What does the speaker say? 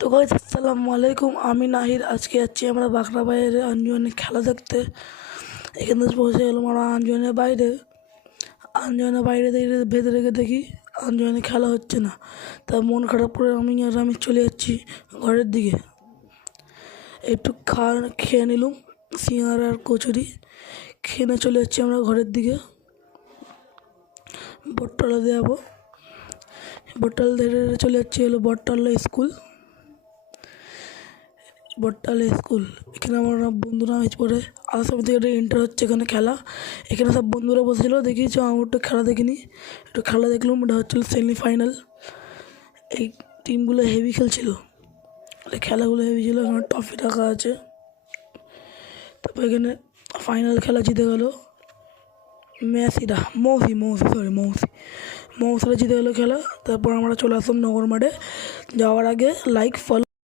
তো গাইস আসসালামু আলাইকুম, আমি নাহিদ। আজকে যাচ্ছি আমরা বাঁকড়া বাইরে আঞ্জনে খেলা দেখতে। এখানে পৌঁছে গেলাম আমরা আঞ্জনের বাইরে দেখে ভেতরে রেখে দেখি আঞ্জনে খেলা হচ্ছে না। তা মন খারাপ করে আমি চলে যাচ্ছি ঘরের দিকে। একটু খেয়ে নিলাম সিঙ্গারা আর কচুরি, খেয়ে নিয়ে চলে যাচ্ছি আমরা ঘরের দিকে। বটতলা দিয়ে যাবো, বটতলা ধরে চলে যাচ্ছি হলো বটতলা স্কুল। এখানে আমার বন্ধুরা পড়ে আসার সময় থেকে এন্টার হচ্ছে এখানে খেলা। এখানে সব বন্ধুরা বসেছিল, দেখিয়েছে আমি একটু খেলা দেখিনি, একটু খেলা দেখলাম। এটা হচ্ছিল সেমিফাইনাল। এই টিমগুলো হেভি খেলছিল, খেলাগুলো হেভি ছিল। এখানে ট্রফি রাখা আছে। তারপর এখানে ফাইনাল খেলা জিতে গেল মৌসিরা জিতে গেলো খেলা। তারপর আমরা চলে আসলাম নগর মাঠে। যাওয়ার আগে লাইক ফলো